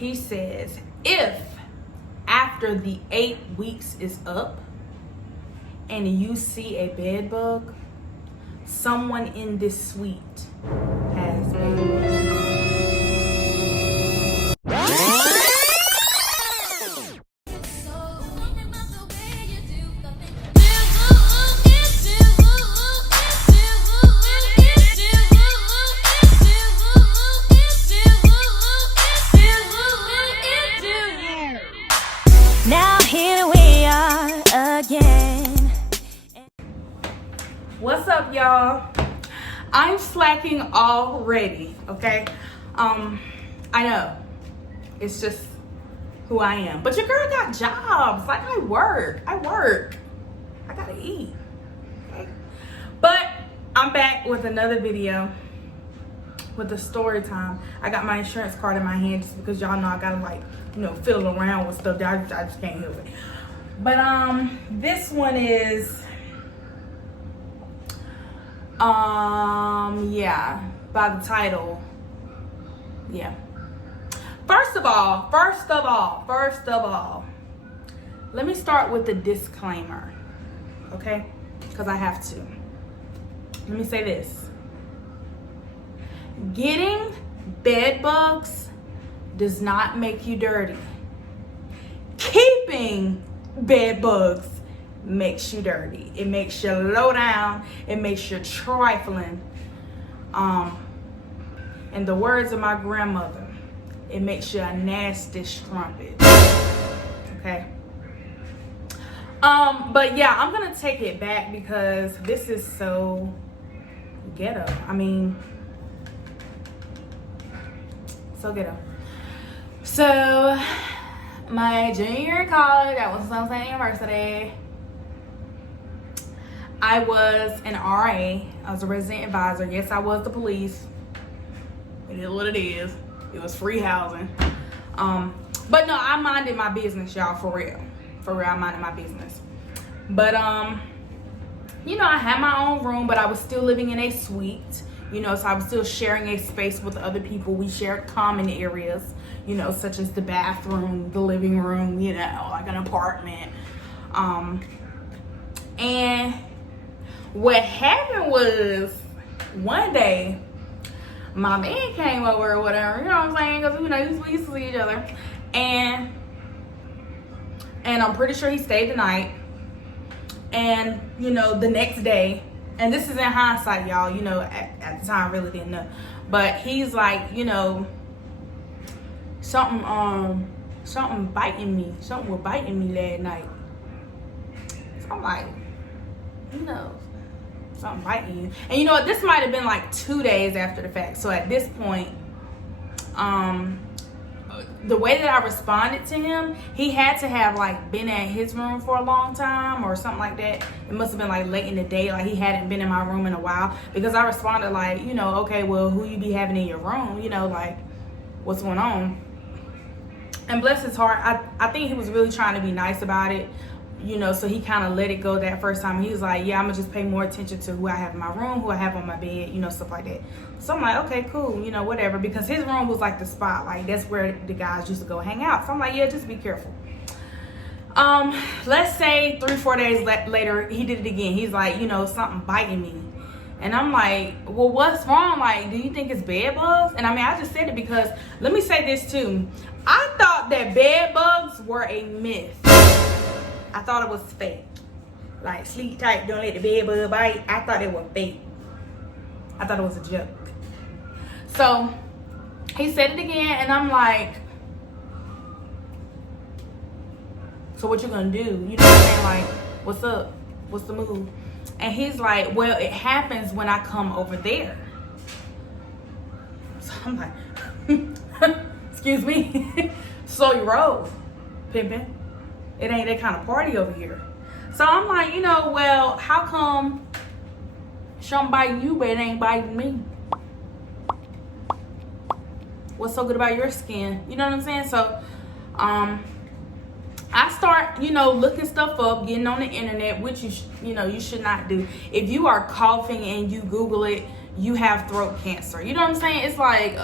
He says, if after the 8 weeks is up and you see a bed bug, someone in this suite has bed bugs. Now here we are again. What's up, y'all? I'm slacking already, okay? I know. It's just who I am. But your girl got jobs. Like, I work. I gotta eat. Okay? But I'm back with another video with the story time. I got my insurance card in my hand just because y'all know I gotta, like, fiddle around with stuff. I just can't help it. But this one is yeah, by the title. Yeah. First of all, let me start with the disclaimer, okay? Because I have to. Let me say this. Getting bed bugs does not make you dirty. Keeping bed bugs makes you dirty. It makes you low down. It makes you trifling. In the words of my grandmother, it makes you a nasty strumpet. Okay. But yeah, I'm gonna take it back because this is so ghetto. I mean, so ghetto. So, my junior year in college, I was at university. I was an RA. I was a resident advisor. Yes, I was the police. It is what it is. It was free housing. But no, I minded my business, y'all, for real. For real, I minded my business. But, I had my own room, but I was still living in a suite. So I was still sharing a space with other people. We shared common areas, such as the bathroom, the living room, like an apartment. And what happened was, one day, my man came over or whatever, you know what I'm saying? Because, we used to see each other. And I'm pretty sure he stayed the night. And, the next day, and this is in hindsight, y'all, at the time I really didn't know. But he's like, something biting me. Something was biting me last night. So I'm like, something biting you. And you know what? This might have been like 2 days after the fact. So at this point, the way that I responded to him, he had to have like been at his room for a long time or something like that. It must have been like late in the day, like he hadn't been in my room in a while, because I responded like, okay, well, who you be having in your room, like what's going on? And bless his heart, I think he was really trying to be nice about it, so he kind of let it go that first time. He was like, yeah, I'm gonna just pay more attention to who I have in my room, who I have on my bed, stuff like that. So I'm like, okay, cool, whatever, because his room was like the spot, like that's where the guys used to go hang out. So I'm like, yeah, just be careful. Let's say 3-4 days later, he did it again. He's like, something biting me. And I'm like, well, what's wrong? Like, do you think it's bed bugs? And I just said it because, let me say this too. I thought that bed bugs were a myth. I thought it was fake. Like, sleep tight, don't let the bed bug bite. I thought it was fake. I thought it was a joke. So, he said it again, and I'm like, so what you gonna do? You know what I'm saying? Like, what's up? What's the move? And he's like, well, it happens when I come over there. So I'm like, excuse me. Slow your roll, pimpin'. It ain't that kind of party over here. So I'm like, well, how come something biting you, but it ain't biting me? What's so good about your skin? You know what I'm saying? So, I start, looking stuff up, getting on the internet, which you should not do. If you are coughing and you Google it, you have throat cancer. You know what I'm saying? It's like,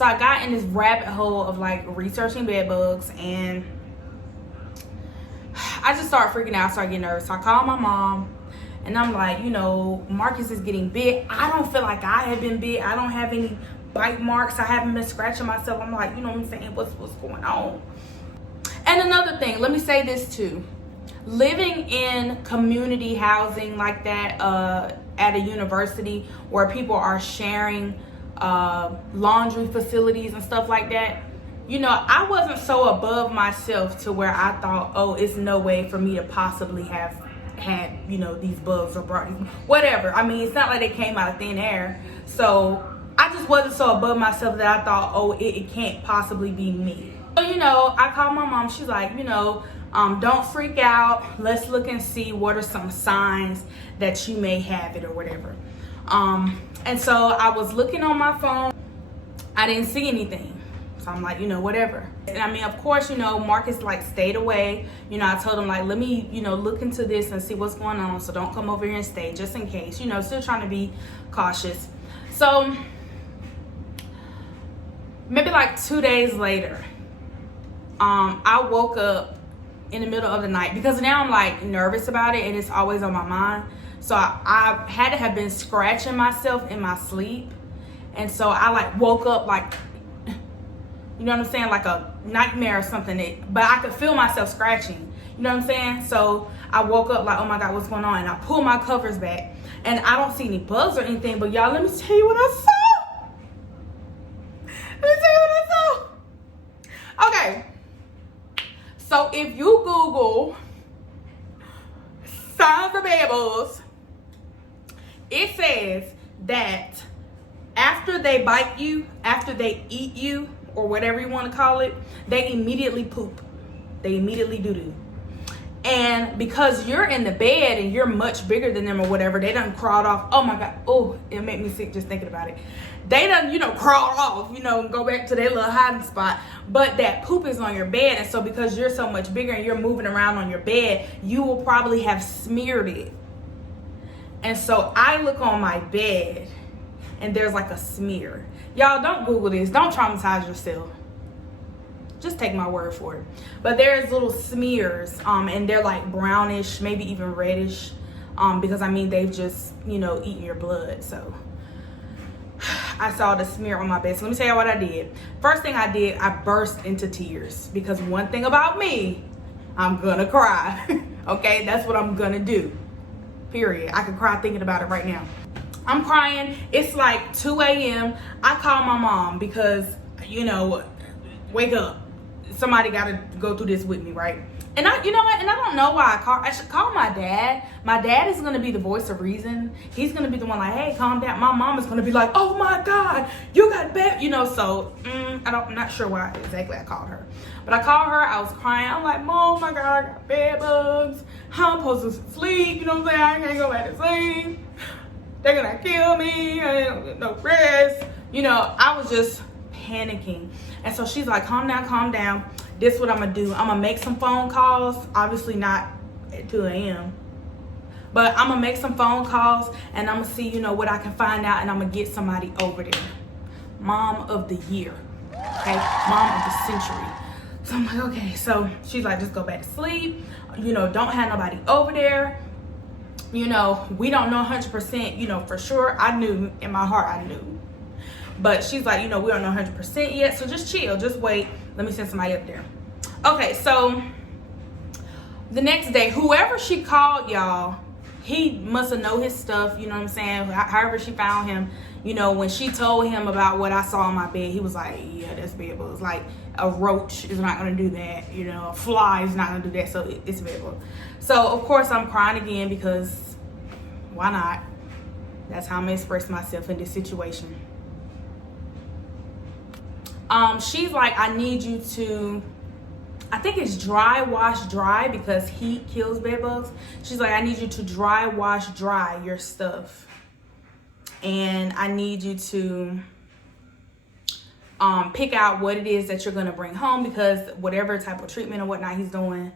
So I got in this rabbit hole of like researching bed bugs, and I just started freaking out. I started getting nervous. So I called my mom, and I'm like, you know, Marcus is getting bit. I don't feel like I have been bit. I don't have any bite marks. I haven't been scratching myself. I'm like, you know what I'm saying? What's going on? And another thing, let me say this too. Living in community housing like that at a university where people are sharing laundry facilities and stuff like that, you know, I wasn't so above myself to where I thought, oh, it's no way for me to possibly have had, you know, these bugs or brought these, whatever. I mean, it's not like they came out of thin air. So I just wasn't so above myself that I thought, oh, it can't possibly be me. So, you know, I called my mom. She's like, you know, don't freak out. Let's look and see what are some signs that you may have it or whatever. And so I was looking on my phone. I didn't see anything. So I'm like, you know, whatever. And I mean, of course, you know, Marcus like stayed away. You know, I told him like, let me, you know, look into this and see what's going on. So don't come over here and stay just in case, you know, still trying to be cautious. So maybe like 2 days later, I woke up in the middle of the night because now I'm like nervous about it and it's always on my mind. So I had to have been scratching myself in my sleep. And so I like woke up like, you know what I'm saying? Like a nightmare or something. But I could feel myself scratching. You know what I'm saying? So I woke up like, oh my God, what's going on? And I pulled my covers back. And I don't see any bugs or anything. But y'all, let me tell you what I saw. Let me tell you what I saw. Okay. So if you Google signs of bed bugs, it says that after they bite you, after they eat you, or whatever you want to call it, they immediately poop. They immediately doo-doo. And because you're in the bed and you're much bigger than them or whatever, they done crawled off. Oh my God. Oh, it made me sick just thinking about it. They done, you know, crawled off, you know, and go back to their little hiding spot. But that poop is on your bed. And so because you're so much bigger and you're moving around on your bed, you will probably have smeared it. And so I look on my bed and there's like a smear. Y'all, don't Google this. Don't traumatize yourself. Just take my word for it. But there's little smears, and they're like brownish, maybe even reddish, because I mean they've just, you know, eaten your blood. So I saw the smear on my bed. So let me tell you what I did. First thing I did, I burst into tears because one thing about me, I'm gonna cry. Okay, that's what I'm gonna do. Period. I could cry thinking about it right now. I'm crying. It's like 2 a.m. I call my mom because, you know, wake up. Somebody got to go through this with me, right? And you know what? And I don't know why I should call my dad. My dad is going to be the voice of reason. He's going to be the one like, hey, calm down. My mom is going to be like, oh my God, you got bad, you know. So I'm not sure why exactly I called her. But I called her. I was crying. I'm like, Mom, oh my God, I got bed bugs. How I'm supposed to sleep? You know what I'm saying? I can't go back to sleep. They're gonna kill me. I don't get no rest. You know, I was just panicking. And so she's like, calm down, calm down. This is what I'm gonna do. I'm gonna make some phone calls. Obviously not at 2 a.m. But I'm gonna make some phone calls and I'm gonna see, you know, what I can find out, and I'm gonna get somebody over there. Mom of the year. Okay, mom of the century. So I'm like, okay. So she's like, just go back to sleep. You know, don't have nobody over there. You know, we don't know 100%, you know, for sure. I knew in my heart, I knew. But she's like, you know, we don't know 100% yet. So just chill, just wait. Let me send somebody up there. Okay, so the next day, whoever she called, y'all, he must have know his stuff, you know what I'm saying? However she found him, you know, when she told him about what I saw on my bed, he was like, yeah, that's bed bugs. Like a roach is not going to do that. You know, a fly is not going to do that. So it's bed bugs. So, of course, I'm crying again because why not? That's how I'm going to express myself in this situation. She's like, I need you to, I think it's dry wash dry because heat kills bed bugs. She's like, I need you to dry wash dry your stuff. And I need you to pick out what it is that you're going to bring home, because whatever type of treatment or whatnot he's doing,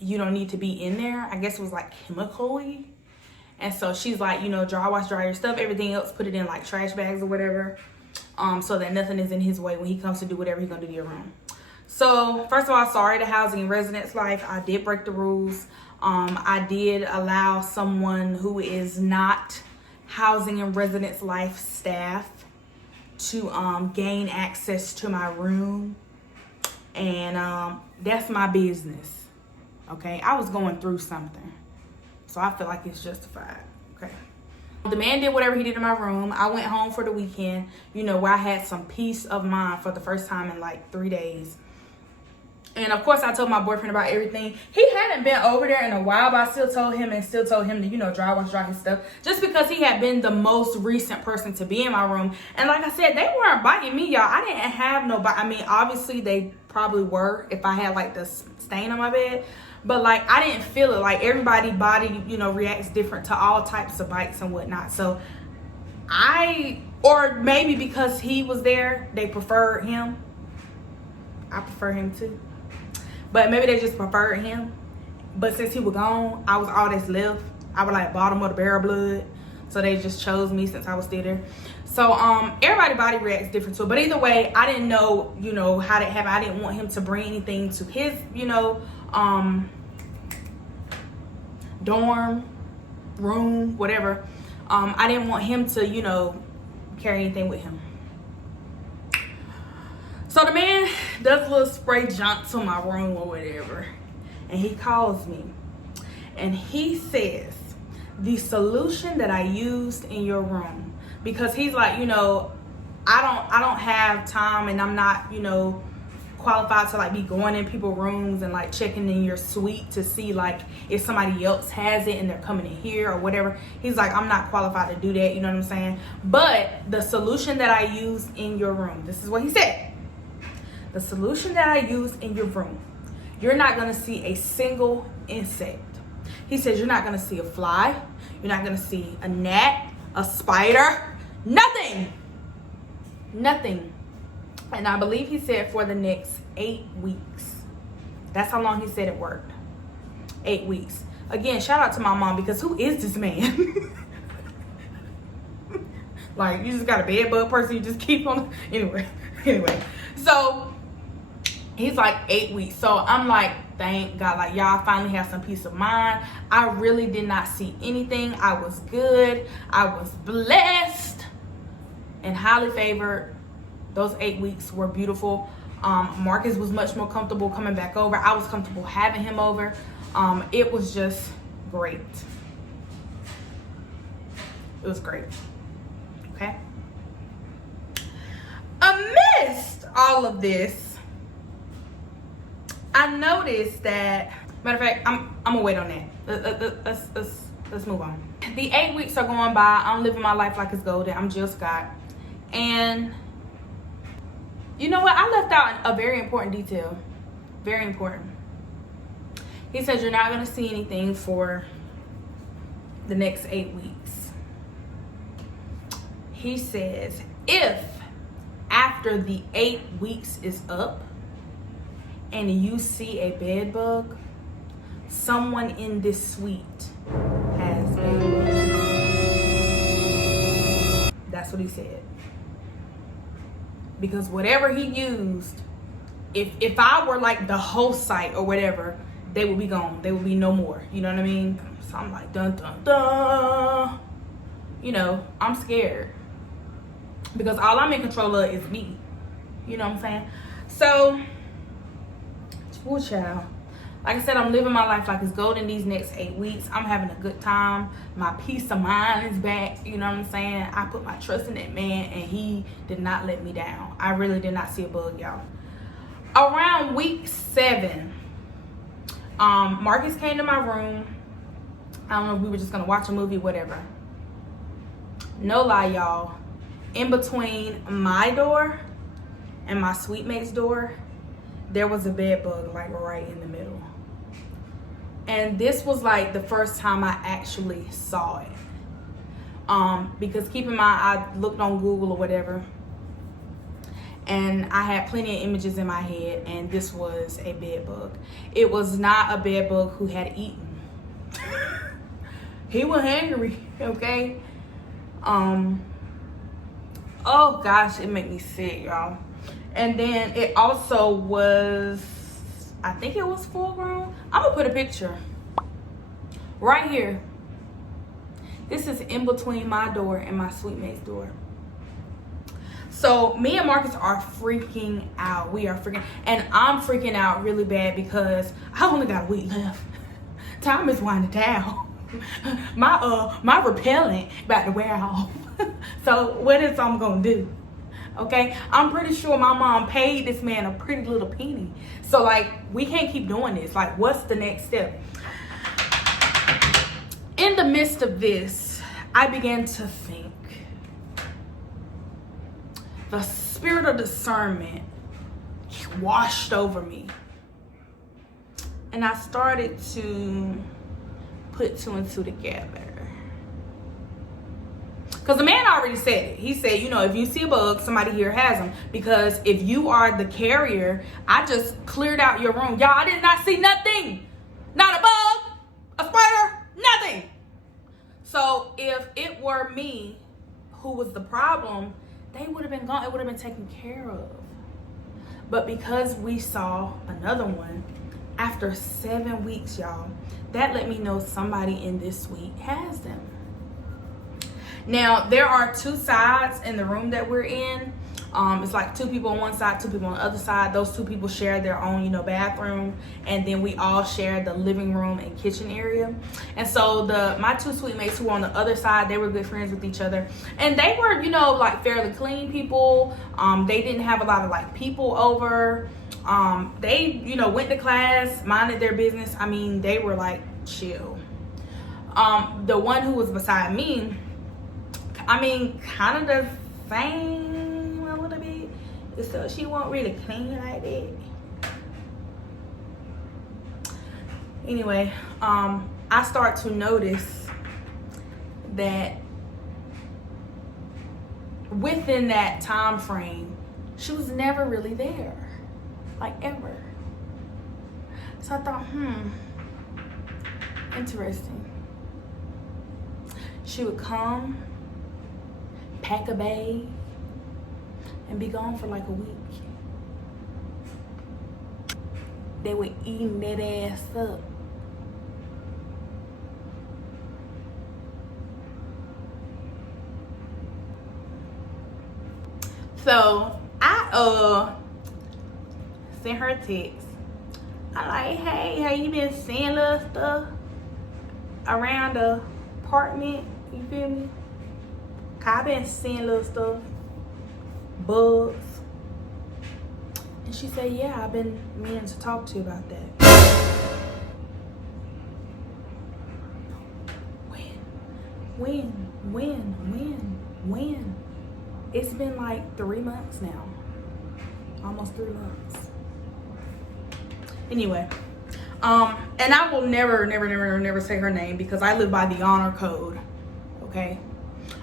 you don't need to be in there. I guess it was like chemical-y. And so she's like, you know, dry wash dry your stuff. Everything else, put it in like trash bags or whatever. so that nothing is in his way when he comes to do whatever he's gonna do to your room. So first of all, sorry to Housing and Residence Life. I did break the rules. I did allow someone who is not Housing and Residence Life staff to gain access to my room, and that's my business. Okay, I was going through something, so I feel like it's justified. Okay, the man did whatever he did in my room. I went home for the weekend, where I had some peace of mind for the first time in like 3 days. And of course, I told my boyfriend about everything. He hadn't been over there in a while, but I still told him to, dry his stuff. Just because he had been the most recent person to be in my room. And like I said, they weren't biting me, y'all. I didn't have no bite. I mean, obviously, they probably were if I had like the stain on my bed. But like, I didn't feel it. Like, everybody's body, reacts different to all types of bites and whatnot. So or maybe because he was there, they preferred him. I prefer him too. But maybe they just preferred him. But since he was gone, I was all that's left. I was like bottom of the barrel blood. So they just chose me since I was still there. So everybody's body reacts different to it. But either way, I didn't know, how that happened. I didn't want him to bring anything to his, dorm, room, whatever. I didn't want him to, carry anything with him. So the man does a little spray junk to my room or whatever. And he calls me. And he says, the solution that I used in your room. Because he's like, I don't have time, and I'm not, qualified to like be going in people's rooms and like checking in your suite to see like if somebody else has it and they're coming in here or whatever. He's like, I'm not qualified to do that, you know what I'm saying? But the solution that I used in your room, this is what he said. The solution that I used in your room, you're not going to see a single insect. He says you're not going to see a fly. You're not going to see a gnat, a spider, nothing. Nothing. And I believe he said for the next 8 weeks. That's how long he said it worked. 8 weeks. Again, shout out to my mom, because who is this man? Like, you just got a bed bug person, you just keep on. Anyway. So he's like 8 weeks. So I'm like, thank God, like, y'all finally have some peace of mind. I really did not see anything. I was good. I was blessed and highly favored. Those 8 weeks were beautiful. Marcus was much more comfortable coming back over. I was comfortable having him over. It was just great. It was great. Okay. Amidst all of this, I noticed that, matter of fact, I'm gonna wait on that. Let's move on. The 8 weeks are going by. I'm living my life like it's golden. I'm Jill Scott. And you know what? I left out a very important detail. Very important. He says you're not going to see anything for the next 8 weeks. He says if after the 8 weeks is up and you see a bed bug, someone in this suite has bed bugs. That's what he said. Because whatever he used, if I were like the host site or whatever, they would be gone. They would be no more. You know what I mean? So I'm like, dun, dun, dun. I'm scared. Because all I'm in control of is me. You know what I'm saying? So, poor child. Like I said, I'm living my life like it's golden these next 8 weeks. I'm having a good time. My peace of mind is back. You know what I'm saying? I put my trust in that man, and he did not let me down. I really did not see a bug, y'all. Around week 7, Marcus came to my room. I don't know if we were just going to watch a movie, whatever. No lie, y'all. In between my door and my suite mate's door, there was a bed bug like right in the middle. And this was like the first time I actually saw it. Because keep in mind, I looked on Google or whatever, and I had plenty of images in my head, and this was a bed bug. It was not a bed bug who had eaten. He was hungry, okay? Oh gosh, it made me sick, y'all. And then it also was, I think it was full grown. I'm gonna put a picture right here. This is in between my door and my sweet mate's door. So me and Marcus are freaking out. We are freaking, and I'm freaking out really bad because I only got a week left. Time is winding down. My repellent about to wear off. So what is I'm gonna do? Okay, I'm pretty sure my mom paid this man a pretty little penny. So like, we can't keep doing this. Like, what's the next step? In the midst of this, I began to think. The spirit of discernment washed over me. And I started to put two and two together. Because the man already said it. He said, you know, if you see a bug, somebody here has them. Because if you are the carrier, I just cleared out your room. Y'all, I did not see nothing. Not a bug, a spider, nothing. So if it were me who was the problem, they would have been gone. It would have been taken care of. But because we saw another one after 7 weeks, y'all, that let me know somebody in this suite has them. Now, there are two sides in the room that we're in. It's like two people on one side, two people on the other side. Those two people share their own, you know, bathroom. And then we all share the living room and kitchen area. And so my two suite mates who were on the other side, they were good friends with each other. And they were, you know, like fairly clean people. They didn't have a lot of like people over. They, you know, went to class, minded their business. I mean, they were like chill. The one who was beside me, I mean, kind of the same a little bit. So she wasn't really clean like that. Anyway, I start to notice that within that time frame, she was never really there, like ever. So I thought, interesting. She would come, pack a bag, and be gone for like a week. They were eating that ass up. So I sent her a text. I like, hey, have you been seeing little stuff around the apartment? You feel me? I've been seeing little stuff, bugs. And she said, yeah, I've been meaning to talk to you about that. When? It's been like 3 months now. Almost 3 months. Anyway, and I will never say her name because I live by the honor code, okay?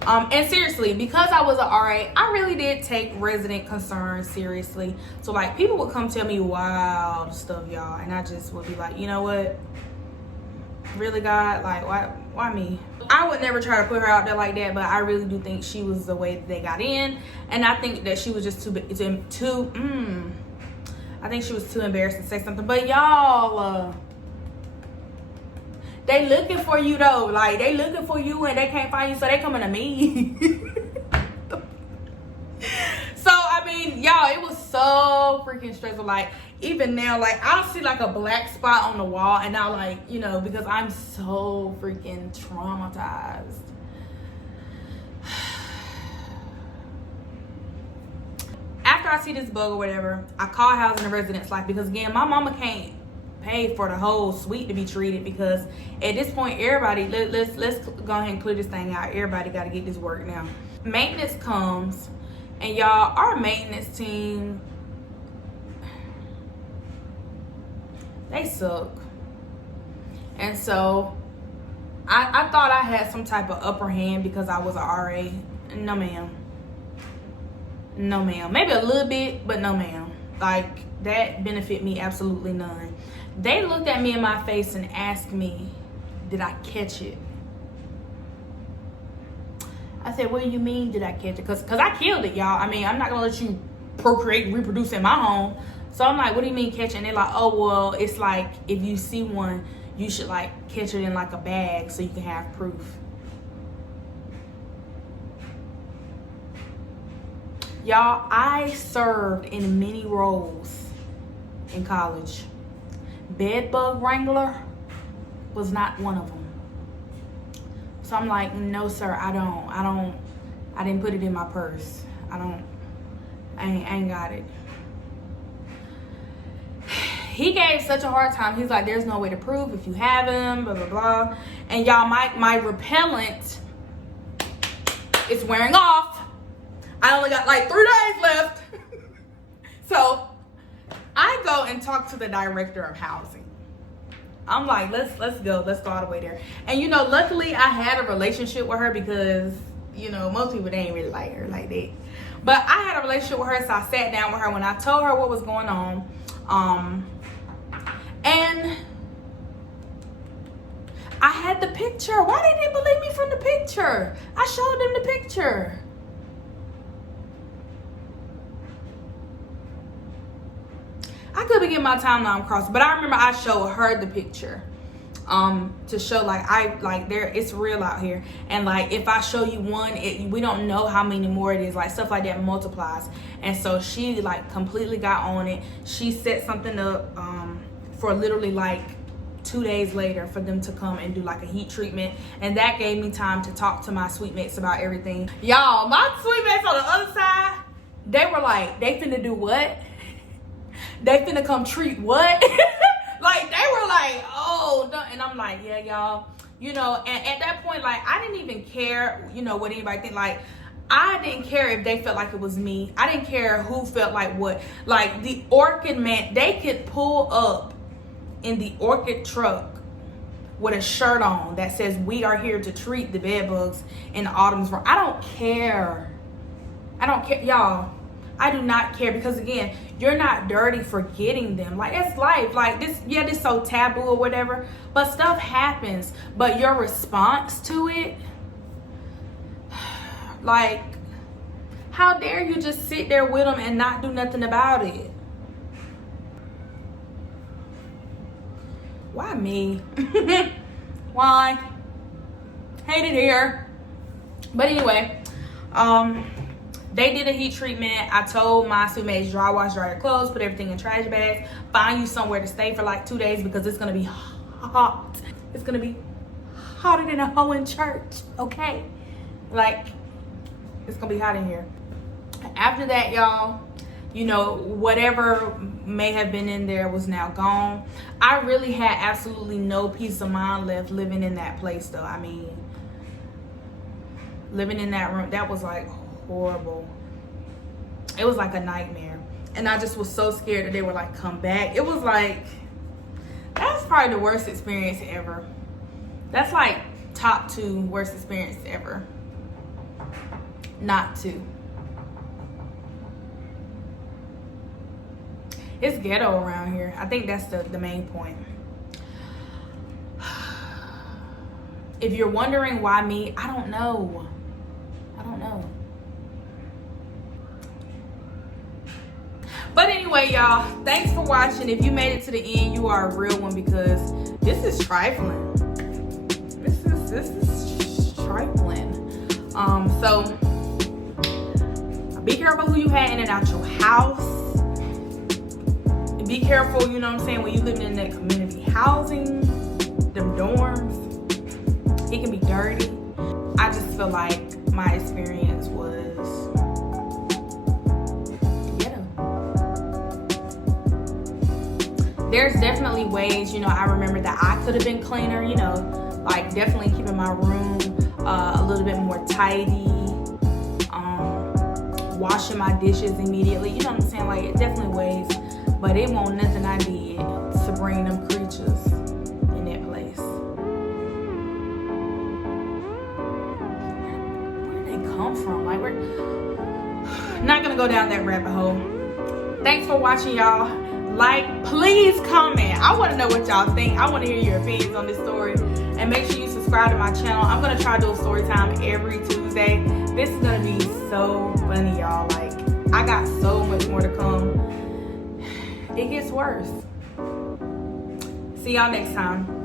And seriously, because I was an RA, I really did take resident concerns seriously. So like, people would come tell me wild stuff, y'all, and I just would be like, you know what? Really, God? Like, why me? I would never try to put her out there like that, but I really do think she was the way that they got in, and I think that she was just I think she was too embarrassed to say something. But y'all, they looking for you though. Like, they looking for you and they can't find you, so they coming to me. So I mean, y'all, it was so freaking stressful. Like, even now, like, I'll see like a black spot on the wall, and I'll like, you know, because I'm so freaking traumatized. After I see this bug or whatever, I call housing and residence, like, because again, my mama can't pay for the whole suite to be treated, because at this point, everybody, let's go ahead and clear this thing out. Everybody got to get this work now. Maintenance comes, and y'all, our maintenance team, they suck. And so I thought I had some type of upper hand because I was an RA. No ma'am. No ma'am. Maybe a little bit, but no ma'am. Like, that benefit me absolutely none. They looked at me in my face and asked me, did I catch it? I I said, what do you mean did I catch it? Cause I killed it, y'all. I mean, I'm not gonna let you procreate and reproduce in my home. So I'm like, what do you mean catch it? And they're like, oh, well, it's like if you see one, you should like catch it in like a bag so you can have proof. Y'all, I served in many roles in college. Bedbug wrangler was not one of them. So I'm like, no, sir, I didn't put it in my purse. I ain't got it. He gave such a hard time. He's like, there's no way to prove if you have him, blah, blah, blah. And y'all, my repellent is wearing off. I only got like 3 days left. So I go and talk to the director of housing. I'm like, let's go all the way there. And you know, luckily I had a relationship with her because, you know, most people, they ain't really like her like that. But I had a relationship with her, so I sat down with her when I told her what was going on. And I had the picture. Why they didn't believe me from the picture? I showed them the picture. I could be getting my timeline crossed, but I remember I showed her the picture to show like it's real out here. And like if I show you one, we don't know how many more it is. Like stuff like that multiplies. And so she like completely got on it. She set something up for literally like 2 days later for them to come and do like a heat treatment, and that gave me time to talk to my sweet mates about everything. Y'all, my sweet mates on the other side, they were like, they finna do what? They finna come treat what? Like they were like, oh no. And I'm like, yeah, y'all, you know. And at that point, like I didn't even care, you know, what anybody think. Like I didn't care if they felt like it was me. I didn't care who felt like what. Like the Orchid man, they could pull up in the Orchid truck with a shirt on that says, we are here to treat the bedbugs in the autumn's room. I don't care. I don't care, y'all. I do not care, because again, you're not dirty for getting them. Like it's life. Like this, yeah, this so taboo or whatever, but stuff happens. But your response to it, like, how dare you just sit there with them and not do nothing about it? Why me? Why? Hate it here. But anyway, they did a heat treatment. I told my sweetmates, dry wash, dry your clothes, put everything in trash bags, find you somewhere to stay for like 2 days, because it's gonna be hot. It's gonna be hotter than a hoe in church, okay? Like, it's gonna be hot in here. After that, y'all, you know, whatever may have been in there was now gone. I really had absolutely no peace of mind left living in that place though. I mean, living in that room, that was like horrible. It was like a nightmare. And I just was so scared that they would like come back. It was like, that was probably the worst experience ever. That's like top 2 worst experience ever. Not 2. It's ghetto around here. I think that's the main point. If you're wondering why me, I don't know. I don't know. But anyway, y'all, thanks for watching. If you made it to the end, you are a real one, because this is trifling. This is trifling. So be careful who you had in and out your house. Be careful, you know what I'm saying, when you living in that community housing, them dorms, it can be dirty. I just feel like my experience was ghetto. There's definitely ways, you know, I remember that I could have been cleaner, you know, like definitely keeping my room a little bit more tidy, washing my dishes immediately, you know what I'm saying, like definitely ways. But it won't nothing I did to bring them creatures in that place. Where did they come from? Like, we're not gonna go down that rabbit hole. Thanks for watching, y'all. Like, please comment. I wanna know what y'all think. I wanna hear your opinions on this story. And make sure you subscribe to my channel. I'm gonna try to do a story time every Tuesday. This is gonna be so funny, y'all. Like, I got so much more to come. It gets worse. See y'all next time.